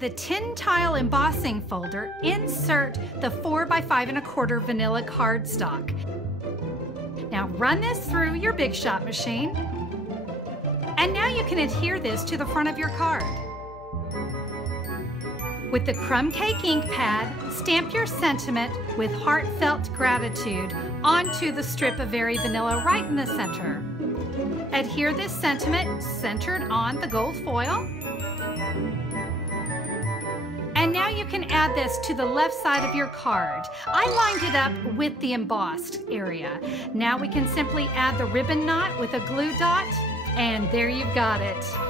the tin tile embossing folder, insert the 4 by 5 1/4 vanilla cardstock. Now run this through your Big Shot machine. And now you can adhere this to the front of your card. With the crumb cake ink pad, stamp your sentiment with heartfelt gratitude onto the strip of Very Vanilla right in the center. Adhere this sentiment centered on the gold foil. And now you can add this to the left side of your card. I lined it up with the embossed area. Now we can simply add the ribbon knot with a glue dot, and there you've got it.